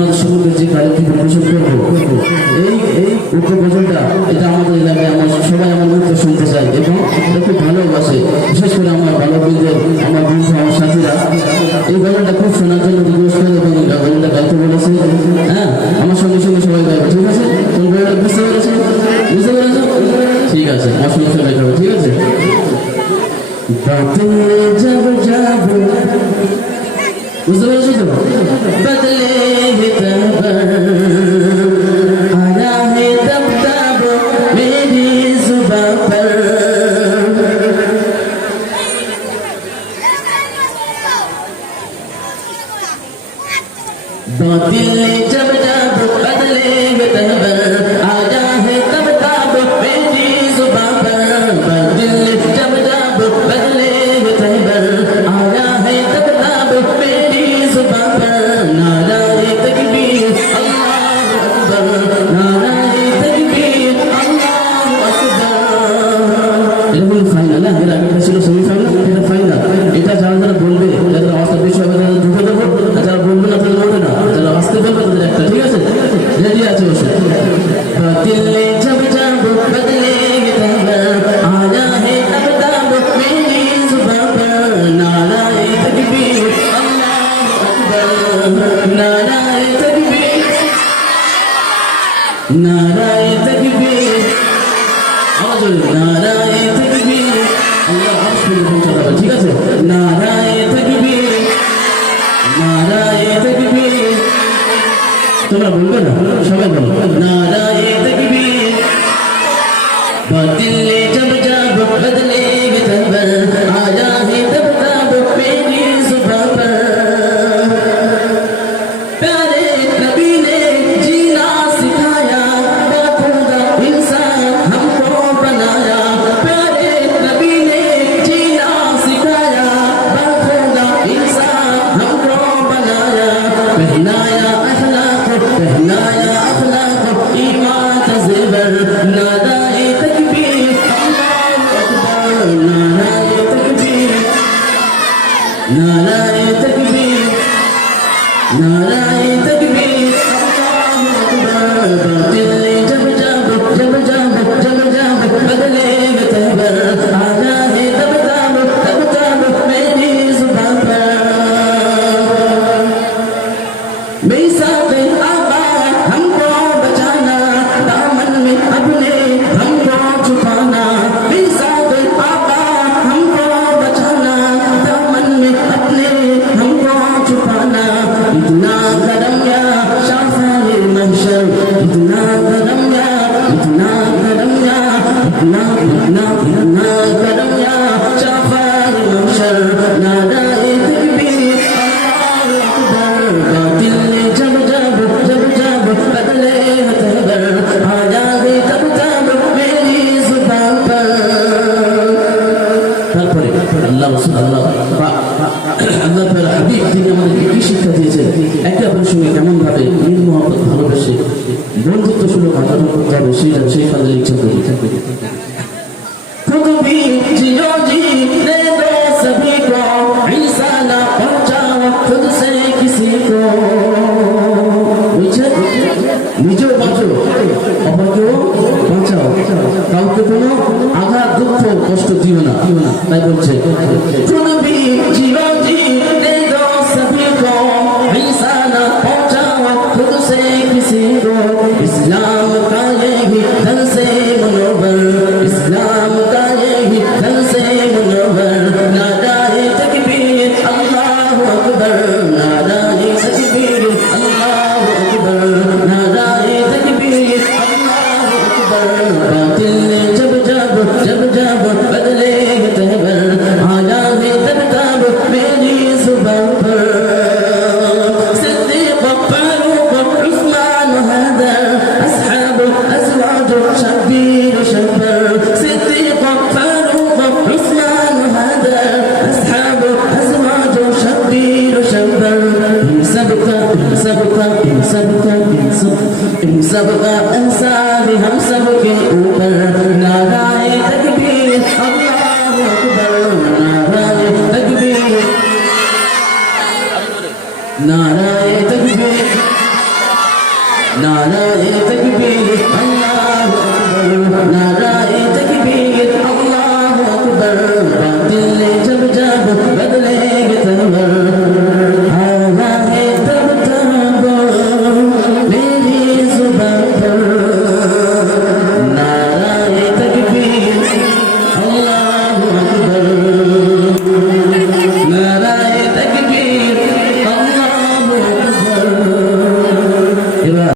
আপনাদের সম্মুখে যে গায়কটি পরিবেশন করবো এই উক্ত গজলটা এটা আমাদের এলাকায় আমার সবাই আমার মুখে শুনতে চাই এবং এটা খুব ভালোবাসে, বিশেষ করে আমার ভালো বন্ধুদের, আমার বন্ধু, আমার সাথীরা এই গজলটা খুব শোনার জন্য রিকোয়েস্ট করে এবং গজলটা গাইতে বলেছে। হ্যাঁ, আমার সঙ্গে সঙ্গে সবাই গাইবে, ঠিক আছে? তোমরা বুঝতে পেরেছো? বুঝতে পেরেছো? ঠিক আছে, আমার সঙ্গে সবাই গাইবে, ঠিক আছে? बदले जब जब बदले तब आया है तब तब मेरी जुबां पर बदले जब जब बदले तब आया है तब तब मेरी जुबां पर बदले जब जब बदले तैबर आया है तब तब मेरी जुबां पर नाराए तकबीर अल्लाहु अकबर नाराए तकबीर अल्लाहु अकबर। এরকম ফাইনাল না, এর আগে ছিল সেমিফাইনাল, এটা ফাইনাল। এটা যারা যারা বলবে যাদের আওয়াজটা বেশি হবে তাদের ঢুকে দেবো, আর যারা বলবে না তাদের বলবে না, যারা আসতে বলবে তাদের একটা, ঠিক আছে? রেডি আছে বসে बदले जब जब बदले तैबर आया है तब तब मेरी जुबां पर नाराए तकबीर अल्लाहु अकबर नाराए तकबीर नाराए तकबीर आवाज नाराए तकबीर अल्लाह अर्श पे पहुंचा था, ठीक है? नाराए तकबीर नाराए तकबीर তোমরা বলবে না, সবাই বলো নারায়ে তাকবীর बदले जब जब बदले तैबर आया है तब तब मेरी जुबां पर प्यारे नबी ने जीना सिखाया बाखुदा इंसान हमको बनाया प्यारे नबी ने जीना सिखाया बाखुदा इंसान हमको बनाया पहनाया पहनाया अखलाक ईमान का ज़ेवर नाराए तकबीर अल्लाहु अकबर नाराए तकबीर नाराए तकबीर नाराए तकबीर अल्लाहु अकबर बदले जब जब जब जब जब जब बदले तैबर आया है तब तब मेरी जुबां पर हमको बचाना दामन में अपने हमको छुपाना आका हमको बचाना दामन में अपने हमको छुपाना इतना करम या शाफ़ाए महशर इतना करम या इतना करम या इतना इतना इतना करम या शाफ़ाए महशर नाराए तकबीर अल्लाहु अकबर बदले जब जब जब जब बदले तैबर आया है तब तब मेरी जुबां पर। তারপরে আল্লাহ রাসূল আল্লাহ তাআলার হাবিব তিনি আমাদেরকে কি শিক্ষা দিয়েছেন, একে অপরের সঙ্গে কেমন ভাবে মিল মহব্বত ভালোবেসে বন্ধুত্ব সুলভ আচরণ করতে হবে সেই ফাজলে ইচ্ছা করি। खुद भी जियो जी दे दो सभी को ईसा ना पहुंचाओ खुद से किसी को নিজেও বাঁচো অপরকেও বাঁচাও, কাউকে কোনো আঘাত দুঃখ কষ্ট দিও না, তাই বলছে खुद भी जियो जी दे दो सभी को ईसा ना पहुंचाओ खुद से किसी को इस्लाम का यही धन से मनोबर इस्लाम का यही धन से मनोबर नाराए तकबीर अल्लाहु अकबर नाराए तकबीर अल्लाहु अकबर नाराए तकबीर अल्लाहु अकबर बदले जब जब जब जब बदले तैबर आया है तब तब मेरी जुबां पर सिद्दीक़ फारूक उस्मान हैदर अस्हाब अज़वाज शब्बीर शब्बर सिद्दीक़ फारूक उस्मान हैदर अस्हाब अज़वाज शब्बीर शब्बर इन सबका अंसार हम सब के ऊपर नाराए तकबीर अल्लाहु अकबर नाराए तकबीर नाराए तकबीर नाराए